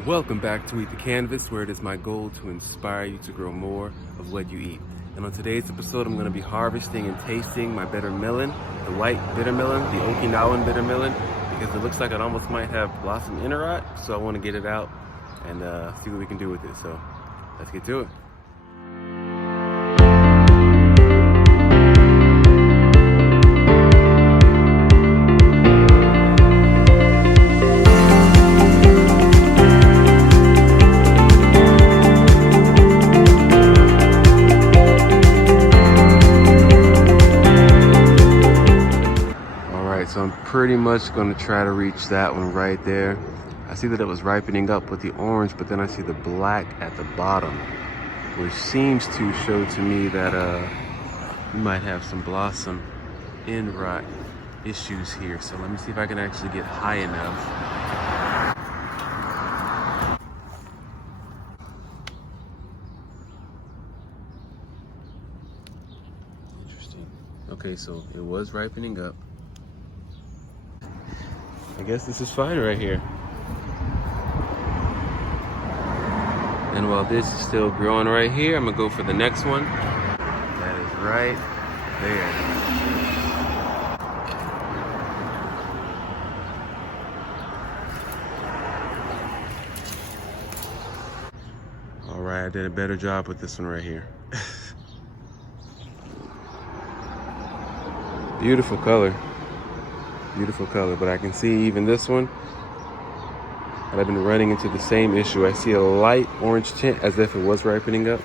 Welcome back to Eat the Canvas, where it is my goal to inspire you to grow more of what you eat. And on today's episode, I'm going to be harvesting and tasting my bitter melon, the white bitter melon, the Okinawan bitter melon, because it looks like it almost might have blossom interrot. So I want to get it out and see what we can do with it. So let's get to it. So I'm pretty much going to try to reach that one right there. I see that it was ripening up with the orange, but then I see the black at the bottom, which seems to show to me that we might have some blossom end rot issues here. So let me see if I can actually get high enough. Interesting. Okay, so it was ripening up. I guess this is fine right here. And while this is still growing right here, I'm gonna go for the next one. That is right there. All right, I did a better job with this one right here. Beautiful color. Beautiful color, but I can see even this one that I've been running into the same issue. I see a light orange tint as if it was ripening up,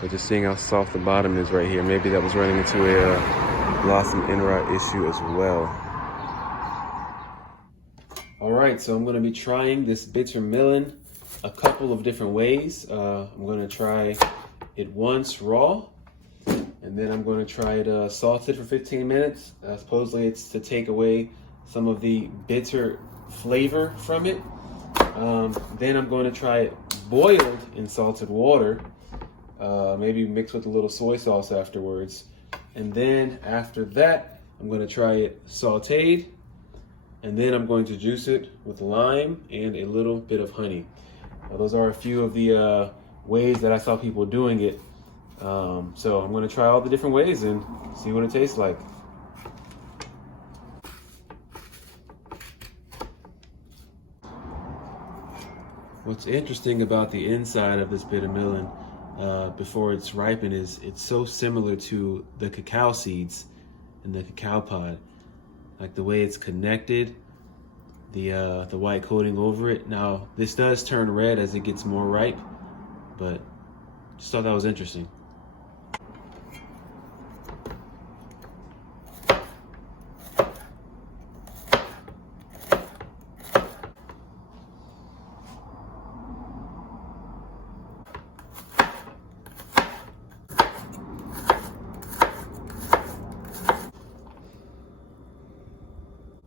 but just seeing how soft the bottom is right here. Maybe that was running into a blossom end rot issue as well. All right, so I'm gonna be trying this bitter melon a couple of different ways. I'm gonna try it once raw, and then I'm going to try it salted for 15 minutes. Supposedly it's to take away some of the bitter flavor from it. Then I'm going to try it boiled in salted water, maybe mixed with a little soy sauce afterwards. And then after that, I'm going to try it sauteed, and then I'm going to juice it with lime and a little bit of honey. Those are a few of the ways that I saw people doing it. So I'm going to try all the different ways and see what it tastes like. What's interesting about the inside of this bitter melon before it's ripened is it's so similar to the cacao seeds in the cacao pod. Like the way it's connected, the white coating over it. Now this does turn red as it gets more ripe, but just thought that was interesting.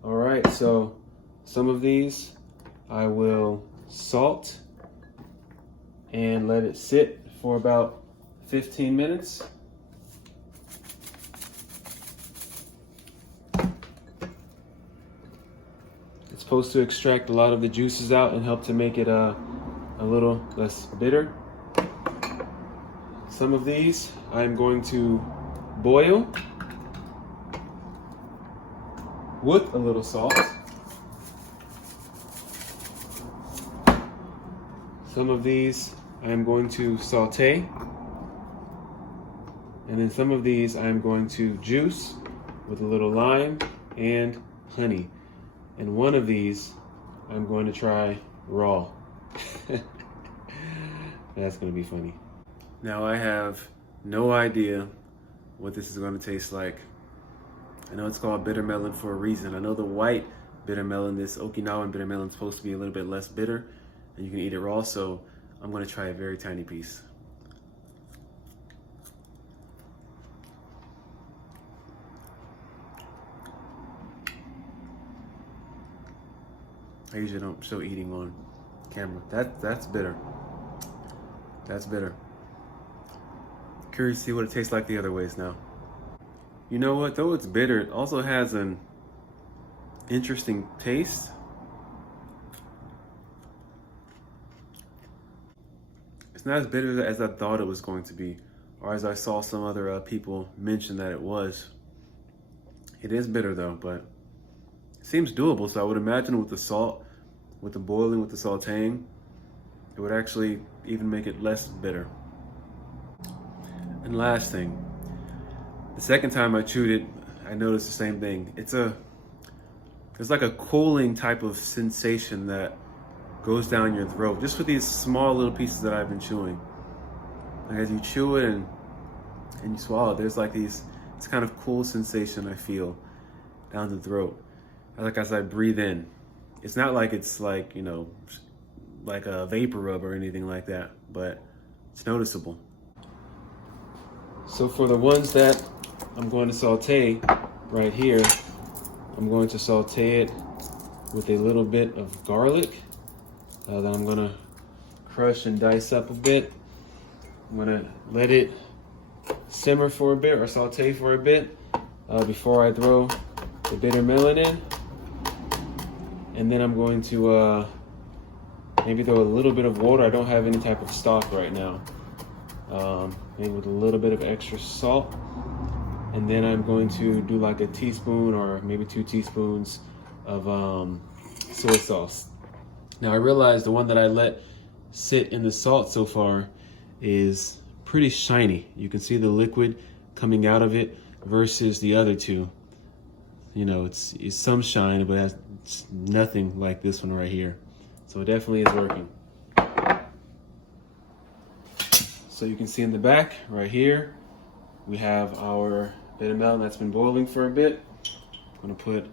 All right, so some of these I will salt and let it sit for about 15 minutes. It's supposed to extract a lot of the juices out and help to make it a little less bitter. Some of these I'm going to boil with a little salt. Some of these I'm going to saute. And then some of these I'm going to juice with a little lime and honey. And one of these I'm going to try raw. That's going to be funny. Now I have no idea what this is going to taste like. I know it's called bitter melon for a reason. I know the white bitter melon, this Okinawan bitter melon, is supposed to be a little bit less bitter and you can eat it raw, so I'm going to try a very tiny piece. I usually don't show eating on camera. That's bitter. That's bitter. Curious to see what it tastes like the other ways now. You know what, though it's bitter, it also has an interesting taste. It's not as bitter as I thought it was going to be, or as I saw some other people mention that it was. It is bitter though, but it seems doable. So I would imagine with the salt, with the boiling, with the sauteing, it would actually even make it less bitter. And last thing, the second time I chewed it, I noticed the same thing. It's like a cooling type of sensation that goes down your throat, just with these small little pieces that I've been chewing. Like as you chew it and you swallow, there's like this kind of cool sensation I feel down the throat. Like as I breathe in. It's not like it's like, you know, like a vapor rub or anything like that, but it's noticeable. So for the ones that I'm going to saute right here, I'm going to saute it with a little bit of garlic that I'm gonna crush and dice up a bit. I'm gonna let it simmer for a bit or saute for a bit before I throw the bitter melon in. And then I'm going to maybe throw a little bit of water. I don't have any type of stock right now. Maybe with a little bit of extra salt. And then I'm going to do like a teaspoon or maybe 2 teaspoons of soy sauce. Now I realized the one that I let sit in the salt so far is pretty shiny. You can see the liquid coming out of it versus the other two. You know, it's some shine, but it's nothing like this one right here. So it definitely is working. So you can see in the back right here, we have our bitter melon that's been boiling for a bit. I'm gonna put a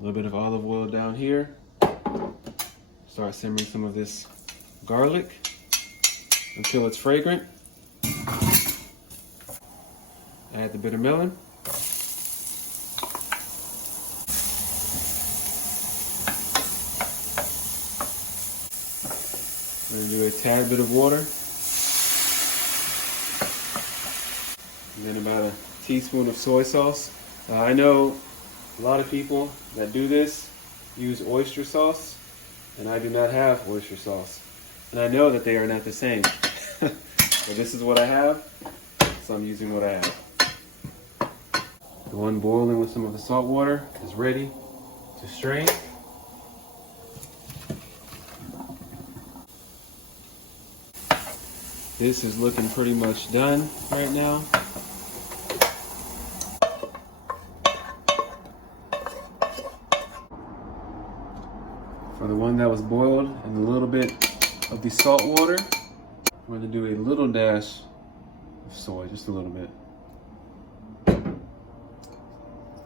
little bit of olive oil down here. Start simmering some of this garlic until it's fragrant. Add the bitter melon. I'm gonna do a tad bit of water. And then about a teaspoon of soy sauce. I know a lot of people that do this use oyster sauce, and I do not have oyster sauce. And I know that they are not the same. But this is what I have, so I'm using what I have. The one boiling with some of the salt water is ready to strain. This is looking pretty much done right now. For the one that was boiled and a little bit of the salt water, I'm going to do a little dash of soy, just a little bit.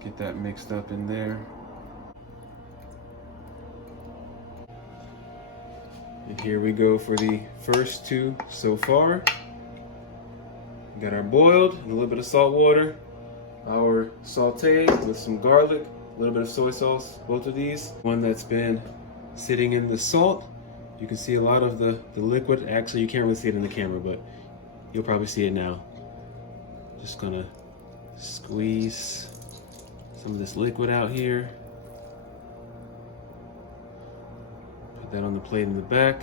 Get that mixed up in there. And here we go for the first two so far. We got our boiled and a little bit of salt water, our sauteed with some garlic, a little bit of soy sauce, both of these. One that's been sitting in the salt. You can see a lot of the liquid. Actually, you can't really see it in the camera, but you'll probably see it now. Just gonna squeeze some of this liquid out here. Put that on the plate in the back.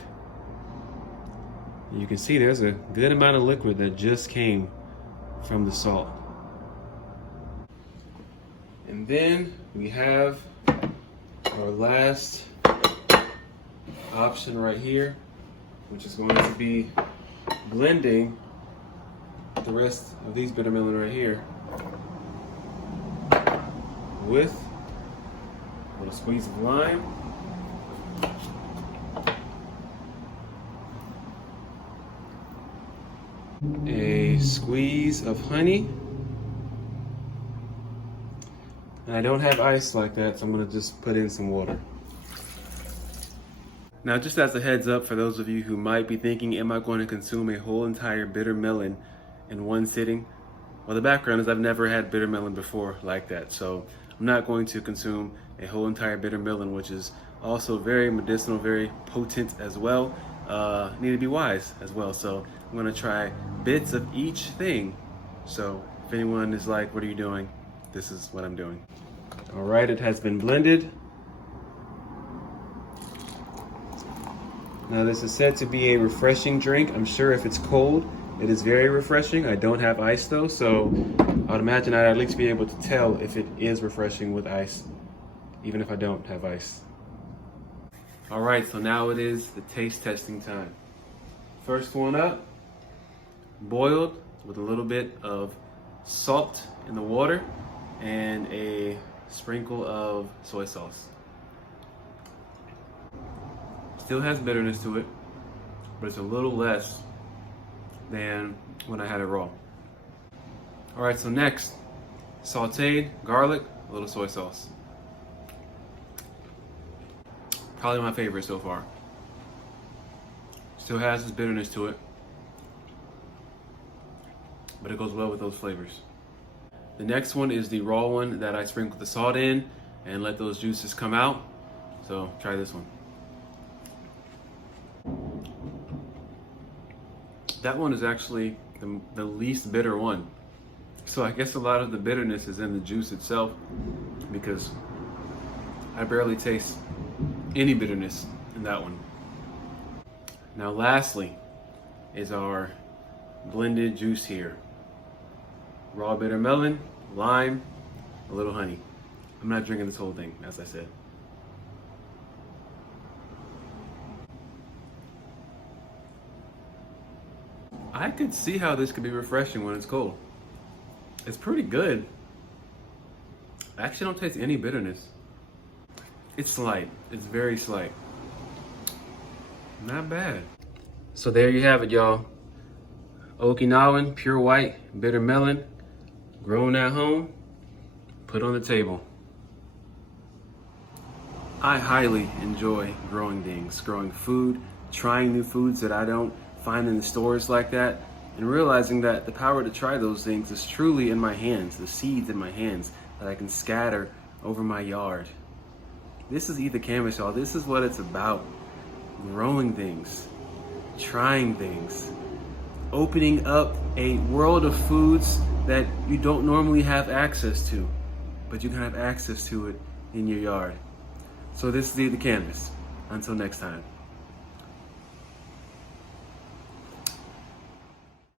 And you can see there's a good amount of liquid that just came from the salt. And then we have our last option right here, which is going to be blending the rest of these bitter melon right here with a little squeeze of lime, a squeeze of honey, and I don't have ice like that, so I'm going to just put in some water. Now, just as a heads up for those of you who might be thinking, am I going to consume a whole entire bitter melon in one sitting? Well, the background is I've never had bitter melon before like that, so I'm not going to consume a whole entire bitter melon, which is also very medicinal, very potent as well. Need to be wise as well, so I'm gonna try bits of each thing. So if anyone is like, what are you doing? This is what I'm doing. All right, it has been blended. Now this is said to be a refreshing drink. I'm sure if it's cold, it is very refreshing. I don't have ice though, so I would imagine I'd at least be able to tell if it is refreshing with ice, even if I don't have ice. All right, so now it is the taste testing time. First one up, boiled with a little bit of salt in the water and a sprinkle of soy sauce. Still has bitterness to it, but it's a little less than when I had it raw. All right, so next, sauteed garlic, a little soy sauce. Probably my favorite so far. Still has its bitterness to it, but it goes well with those flavors. The next one is the raw one that I sprinkled the salt in and let those juices come out. So try this one. That one is actually the least bitter one. So I guess a lot of the bitterness is in the juice itself, because I barely taste any bitterness in that one. Now lastly is our blended juice here. Raw bitter melon, lime, a little honey. I'm not drinking this whole thing, as I said. I could see how this could be refreshing when it's cold. It's pretty good. I actually don't taste any bitterness. It's slight. It's very slight. Not bad. So there you have it, y'all. Okinawan pure white bitter melon, grown at home, put on the table. I highly enjoy growing things, growing food, trying new foods that I don't find in the stores like that, and realizing that the power to try those things is truly in my hands, the seeds in my hands that I can scatter over my yard. This is Eat the Canvas, y'all. This is what it's about. Growing things, trying things, opening up a world of foods that you don't normally have access to, but you can have access to it in your yard. So this is Eat the Canvas. Until next time.